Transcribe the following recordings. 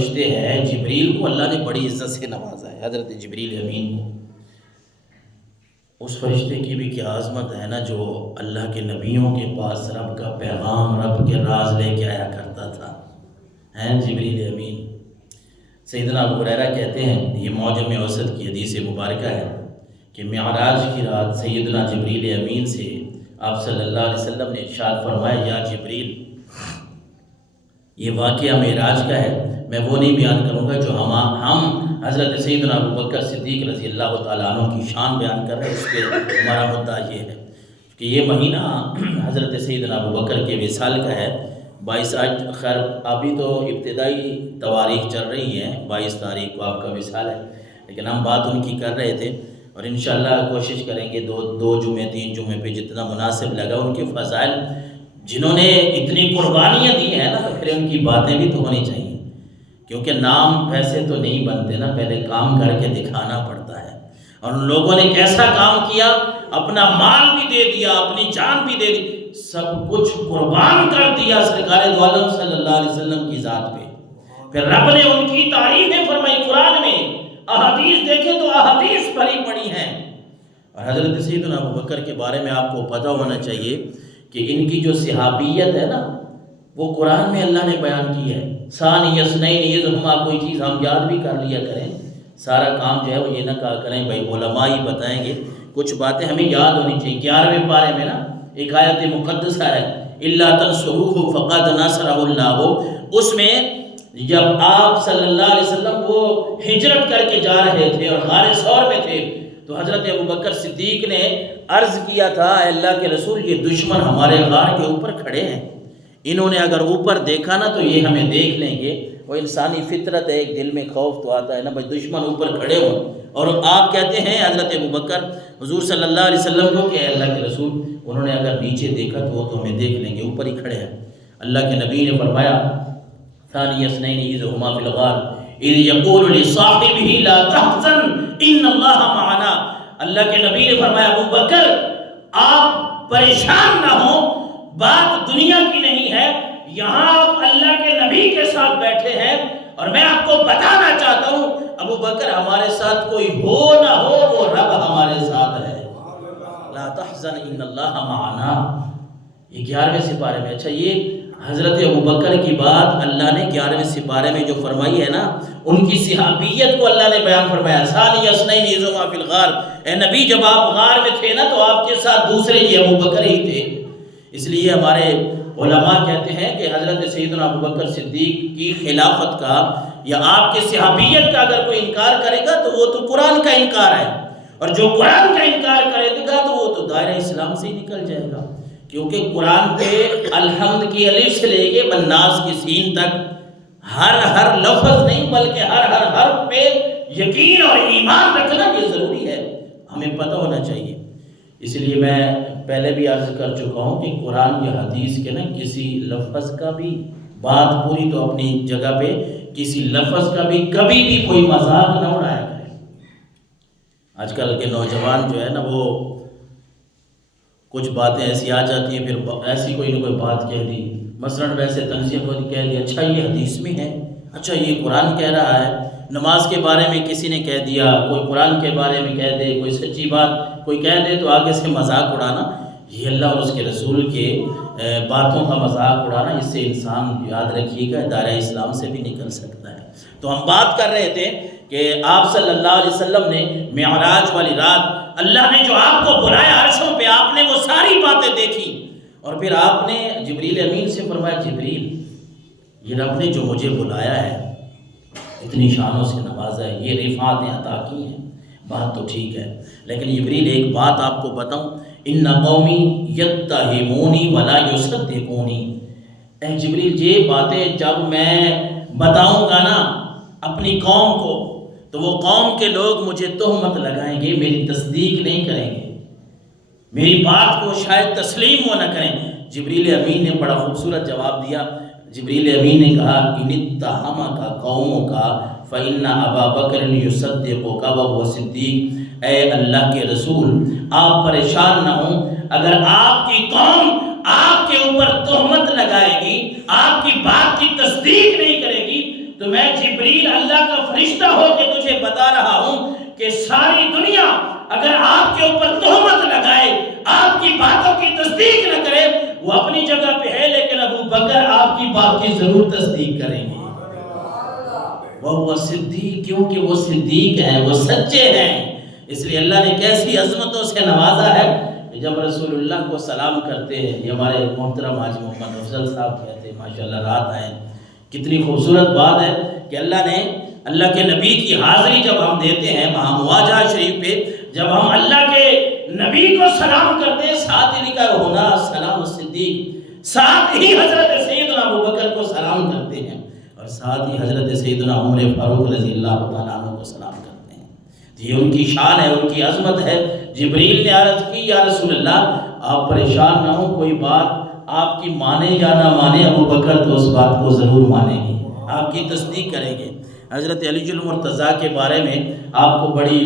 فرشتے ہیں جبریل کو اللہ نے بڑی عزت سے نوازا ہے، حضرت جبریل امین کو۔ اس فرشتے کی بھی کیا عظمت ہے نا، جو اللہ کے نبیوں کے پاس رب کا پیغام، رب کے راز لے کے آیا کرتا تھا، ہیں جبریل امین۔ سیدنا ابو ہریرہ کہتے ہیں، یہ معجم اوسط کی حدیث مبارکہ ہے کہ معراج کی رات سیدنا جبریل امین سے آپ صلی اللہ علیہ وسلم نے ارشاد فرمایا، یا جبریل، یہ واقعہ معراج کا ہے، میں وہ نہیں بیان کروں گا جو ہم حضرت سیدنا ابوبکر صدیق رضی اللہ تعالیٰ عنہ کی شان بیان کر رہے ہیں۔ اس پہ ہمارا مدعا یہ ہے کہ یہ مہینہ حضرت سیدنا ابوبکر کے وصال کا ہے۔ 22 آج خیر ابھی تو ابتدائی تواریخ چل رہی ہیں، 22 تاریخ کو آپ کا وصال ہے، لیکن ہم بات ان کی کر رہے تھے، اور انشاءاللہ کوشش کریں گے دو جمعے 3 جمعے پہ جتنا مناسب لگا ان کے فضائل، جنہوں نے اتنی قربانیاں دی ہیں نا، تو پھر ان کی باتیں بھی تو ہونی چاہیے، کیونکہ نام پیسے تو نہیں بنتے نا، پہلے کام کر کے دکھانا پڑتا ہے۔ اور ان لوگوں نے کیسا کام کیا، اپنا مال بھی دے دیا، اپنی جان بھی دے دی، سب کچھ قربان کر دیا سرکار دو عالم صلی اللہ علیہ وسلم کی ذات پہ۔ پھر رب نے ان کی تعریفیں فرمائی قرآن میں، احادیث دیکھیں تو احادیث بھری پڑی ہیں۔ اور حضرت سیدنا ابوبکر کے بارے میں آپ کو پتہ ہونا چاہیے کہ ان کی جو صحابیت ہے نا، وہ قرآن میں اللہ نے بیان کی ہے۔ ثانی اثنین اذ ہما، کوئی چیز ہم یاد بھی کر لیا کریں، سارا کام جو ہے وہ یہ نہ کہا کریں بھائی علماء ہی بتائیں گے، کچھ باتیں ہمیں یاد ہونی چاہیے۔ 11ویں پارے میں نا ایک آیت مقدسہ ہے، الا تنصروہ فقد نصرہ اللہ، اس میں جب آپ صلی اللہ علیہ وسلم وہ ہجرت کر کے جا رہے تھے اور غار ثور میں تھے، تو حضرت ابوبکر صدیق نے عرض کیا تھا، اے اللہ کے رسول، یہ دشمن ہمارے غار کے اوپر کھڑے ہیں، انہوں نے اگر اوپر دیکھا نا تو یہ ہمیں دیکھ لیں گے۔ وہ انسانی فطرت ہے، ایک دل میں خوف تو آتا ہے نا بھائی دشمن اوپر کھڑے ہوں، اور آپ کہتے ہیں حضرت ابوبکر حضور صلی اللہ علیہ وسلم کو کہ اے اللہ کے رسول، انہوں نے اگر نیچے دیکھا تو وہ تو ہمیں دیکھ لیں گے، اوپر ہی کھڑے ہیں۔ اللہ کے نبی نے فرمایا، ثانی اثنین اذ ہما فی الغار اذ یقول لصاحبہ لا تحزن ان اللہ معنا۔ اللہ کے نبی نے فرمایا، ابوبکر آپ پریشان نہ ہوں، بات دنیا کی نہیں ہے، یہاں آپ اللہ کے نبی کے ساتھ بیٹھے ہیں، اور میں آپ کو بتانا چاہتا ہوں ابو بکر ہمارے ساتھ کوئی ہو نہ ہو، وہ رب ہمارے ساتھ ہے۔ لا تحزن ان اللہ معنا، یہ 11ویں سپارے میں۔ اچھا، یہ حضرت ابو بکر کی بات اللہ نے 11ویں سپارے میں جو فرمائی ہے نا، ان کی صحابیت کو اللہ نے بیان فرمایا۔ ثانی اثنین اذ ہما فی الغار، اے نبی جب آپ غار میں تھے نا تو آپ کے ساتھ دوسرے یہ ابو بکر ہی تھے۔ اس لیے ہمارے علماء کہتے ہیں کہ حضرت سیدنا ابوبکر صدیق کی خلافت کا یا آپ کے صحابیت کا اگر کوئی انکار کرے گا تو وہ تو قرآن کا انکار ہے، اور جو قرآن کا انکار کرے گا تو وہ تو دائرہ اسلام سے ہی نکل جائے گا، کیونکہ قرآن پہ الحمد کی الف سے لے کے والناس کی سین تک ہر لفظ نہیں بلکہ ہر حرف پہ یقین اور ایمان رکھنا یہ ضروری ہے، ہمیں پتہ ہونا چاہیے۔ اس لیے میں پہلے بھی عرض کر چکا ہوں کہ قرآن یا حدیث کے نا کسی لفظ کا بھی، بات پوری تو اپنی جگہ پہ، کسی لفظ کا بھی کبھی بھی کوئی مذاق نہ اڑایا کرے۔ آج کل کے نوجوان جو ہے نا، وہ کچھ باتیں ایسی آ جاتی ہیں، پھر ایسی کوئی نہ کوئی بات کہہ دی، مثلاً ویسے تنزیہ کو کہہ دیا، اچھا یہ حدیث میں ہے، اچھا یہ قرآن کہہ رہا ہے۔ نماز کے بارے میں کسی نے کہہ دیا، کوئی قرآن کے بارے میں کہہ دے، کوئی سچی بات کوئی کہہ دے تو آگے سے مذاق اڑانا، یہ اللہ اور اس کے رسول کے باتوں کا مذاق اڑانا، اس سے انسان یاد رکھیے گا دائرہ اسلام سے بھی نکل سکتا ہے۔ تو ہم بات کر رہے تھے کہ آپ صلی اللہ علیہ وسلم نے معراج والی رات اللہ نے جو آپ کو بلایا عرشوں پہ، آپ نے وہ ساری باتیں دیکھی، اور پھر آپ نے جبریل امین سے فرمایا، جبریل یہ رب نے جو مجھے بلایا ہے، اتنی شانوں سے نوازا ہے، یہ رفعتیں عطا کی ہیں، بات تو ٹھیک ہے، لیکن جبریل ایک بات آپ کو بتاؤں، ان قومی یتہمونی ولا یصدقونی، اے جبریل یہ باتیں جب میں بتاؤں گا نا اپنی قوم کو تو وہ قوم کے لوگ مجھے تہمت لگائیں گے، میری تصدیق نہیں کریں گے، میری بات کو شاید تسلیم وہ نہ کریں۔ جبریل امین نے بڑا خوبصورت جواب دیا۔ جبریل امین نے کہا، ان اتہمک قومک فإن ابا بکر یصدقک وهو صدیق، اے اللہ کے رسول آپ پریشان نہ ہوں، اگر آپ کی قوم آپ کے اوپر تہمت لگائے گی، آپ کی بات کی تصدیق نہیں کرے گی، تو میں جبریل اللہ کا فرشتہ ہو کے تجھے بتا رہا ہوں کہ ساری دنیا اگر آپ کے اوپر تہمت لگائے، آپ کی باتوں کی تصدیق نہ کرے، وہ اپنی جگہ پہ ہے، لیکن ابو بکر آپ کی بات کی ضرور تصدیق کریں گے۔ وہ صدیق، کیونکہ وہ صدیق ہیں، وہ سچے ہیں۔ اس لیے اللہ نے کیسی عظمتوں سے نوازا ہے کہ جب رسول اللہ کو سلام کرتے ہیں، یہ ہمارے محترم حاجی محمد افضل صاحب کہتے ہیں، ماشاءاللہ رات آئے، کتنی خوبصورت بات ہے کہ اللہ نے اللہ کے نبی کی حاضری جب ہم دیتے ہیں وہاں مواجہہ شریف پہ، جب ہم اللہ کے نبی کو سلام کرتے ہیں، ساتھ ہی لکھا ہونا سلام الصدیق، ساتھ ہی حضرت سیدنا ابو بکر کو سلام کرتے ہیں، اور ساتھ ہی حضرت سیدنا عمر فاروق رضی اللہ تعالیٰ عنہ کو سلام کرتے ہیں۔ یہ ان کی شان ہے، ان کی عظمت ہے۔ جبریل نے عرض کی یا رسول اللہ آپ پریشان نہ ہوں، کوئی بات آپ کی مانے یا نہ مانے، ابو بکر تو اس بات کو ضرور مانیں گے، آپ کی تصدیق کریں گے۔ حضرت علی المرتضیٰ کے بارے میں آپ کو بڑی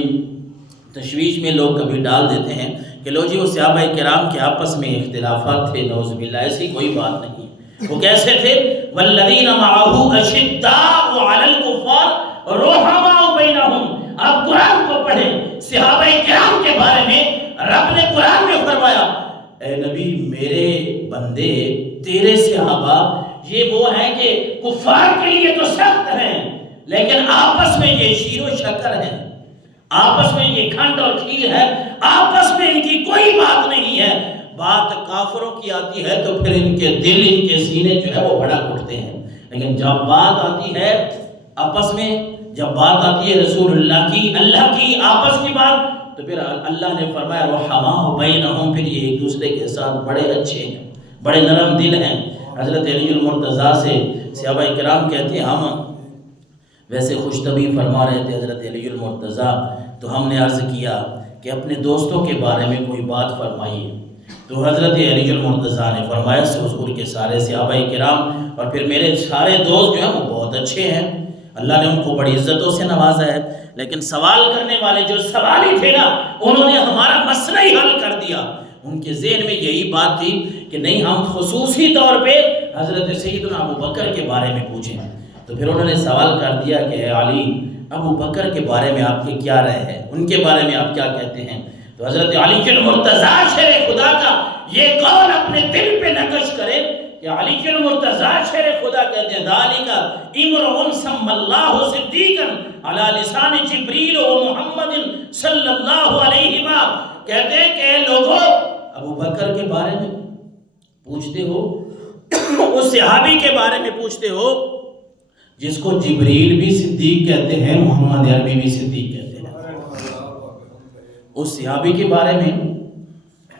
تشویش میں لوگ کبھی ڈال دیتے ہیں کہ لو جی وہ صحابہ کرام کے آپس میں اختلافات تھے، نعوذ باللہ، ایسی کوئی بات نہیں۔ وہ کیسے تھے؟ والذین معہ اشداء علی الکفار رحماء بینہم۔ آپ قرآن کو پڑھیں، صحابہ کرام کے بارے میں رب نے قرآن میں فرمایا اے نبی میرے بندے، تیرے صحابہ یہ وہ ہیں کہ کفار کے لیے تو سخت ہیں، لیکن آپس میں یہ شیر و شکر ہے، آپس میں یہ کھنڈ اور کھیر ہے، آپس میں ان کی کوئی بات نہیں ہے۔ بات کافروں کی آتی ہے تو پھر ان کے دل، ان کے سینے جو ہے وہ بھڑک اٹھتے ہیں، لیکن جب بات آتی ہے آپس میں، جب بات آتی ہے رسول اللہ کی آپس کی بات، تو پھر اللہ نے فرمایا رحماء بینہم، پھر یہ ایک دوسرے کے ساتھ بڑے اچھے ہیں، بڑے نرم دل ہیں۔ حضرت علی المرتضیٰ سے صحابہ کرام کہتے ہیں ہم ویسے خوش طبع فرما رہے تھے حضرت علی المرتضیٰ، تو ہم نے عرض کیا کہ اپنے دوستوں کے بارے میں کوئی بات فرمائیے، تو حضرت علی المرتضیٰ نے فرمایا حضور کے سارے صحابہ کرام اور پھر میرے سارے دوست جو ہیں وہ بہت اچھے ہیں، اللہ نے ان کو بڑی عزتوں سے نوازا ہے، لیکن سوال کرنے والے جو سوالی تھے نا، انہوں نے ہمارا مسئلہ ہی حل کر دیا۔ ان کے ذہن میں یہی بات تھی کہ نہیں ہم خصوصی طور پہ حضرت سیدنا ابو بکر کے بارے میں پوچھیں، تو پھر انہوں نے سوال کر دیا کہ اے علی ابو بکر کے بارے میں آپ کی کیا رائے ہے، ان کے بارے میں آپ کیا کہتے ہیں؟ تو حضرت علی المرتضیٰ شیر خدا کا یہ قول اپنے دل پہ نقش کرے کہ علی المرتضیٰ شیر خدا کہتے ہیں ذالک امرؤ سمی اللہ صدیقا علی لسان جبریل و محمد صلی اللہ علیہ وسلم، کہتے ہیں کہ لوگوں ابو بکر کے بارے میں پوچھتے ہو، اس صحابی کے بارے میں پوچھتے ہو جس کو جبریل بھی صدیق کہتے ہیں، محمد عربی بھی صدیق کہتے ہیں، اس صحابی کے بارے میں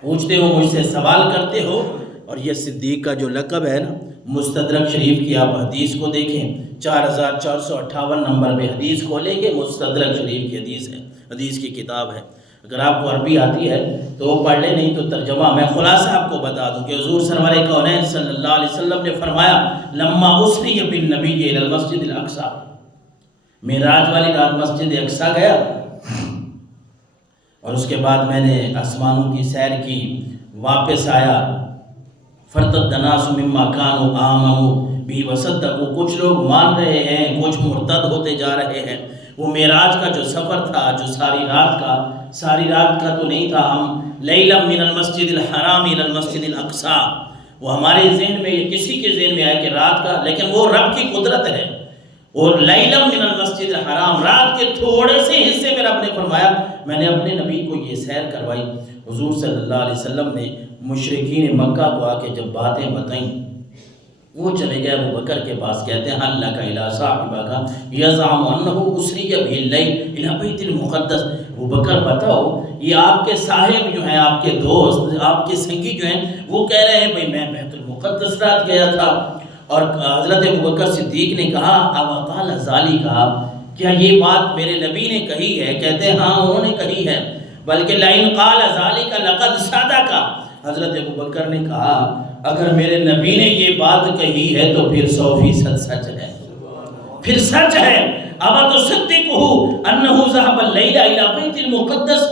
پوچھتے ہو، مجھ سے سوال کرتے ہو۔ اور یہ صدیق کا جو لقب ہے نا، مستدرک شریف کی آپ حدیث کو دیکھیں، 4458 نمبر پہ حدیث کھولیں گے، مستدرک شریف کی حدیث ہے، حدیث کی کتاب ہے، اگر آپ کو عربی آتی ہے تو وہ پڑھ لیں، نہیں تو ترجمہ میں خلاصہ آپ کو بتا دوں کہ حضور سرور کونین صلی اللہ علیہ وسلم نے فرمایا لما اسری بالنبی الی المسجد الاقصی، معراج والی رات مسجد اقصی گیا اور اس کے بعد میں نے آسمانوں کی سیر کی، واپس آیا، فرتد الناس مما كانوا آمنوا بھی وصدقوا، کچھ لوگ مان رہے ہیں، کچھ مرتد ہوتے جا رہے ہیں۔ وہ معراج کا جو سفر تھا، جو ساری رات کا تو نہیں تھا، ہم لیلا من المسجد الحرام الى المسجد الاقصی، وہ ہمارے ذہن میں، کسی کے ذہن میں آیا کہ رات کا، لیکن وہ رب کی قدرت ہے۔ اور لیلا من المسجد الحرام، رات کے تھوڑے سے حصے میں رب نے فرمایا میں نے اپنے نبی کو یہ سیر کروائی۔ حضور صلی اللہ علیہ وسلم نے مشرکین مکہ کو آ کے جب باتیں بتائیں، وہ چلے گئے ابو بکر کے پاس، کہتے ہیں اللہ کا الی صاحبک یزعم انہ اسری بہ اللیل الی بیت المقدس، ابو بکر بتاؤ یہ آپ کے صاحب جو ہیں، آپ کے دوست، آپ کے سنگی جو ہیں، وہ کہہ رہے ہیں بھئی میں بیت المقدس رات گیا تھا۔ اور حضرت ابو بکر صدیق نے کہا اب قال ذالک، کیا یہ بات میرے نبی نے کہی ہے؟ کہتے ہیں ہاں انہوں نے کہی ہے، بلکہ لئن قال ذالک لقد صدق، حضرت ابو بکر نے کہا اگر میرے نبی نے یہ بات کہی ہے تو پھر 100% سچ ہے، پھر سچ ہے۔ اب تصدقہ انہ ذهب اللیل الی بیت المقدس،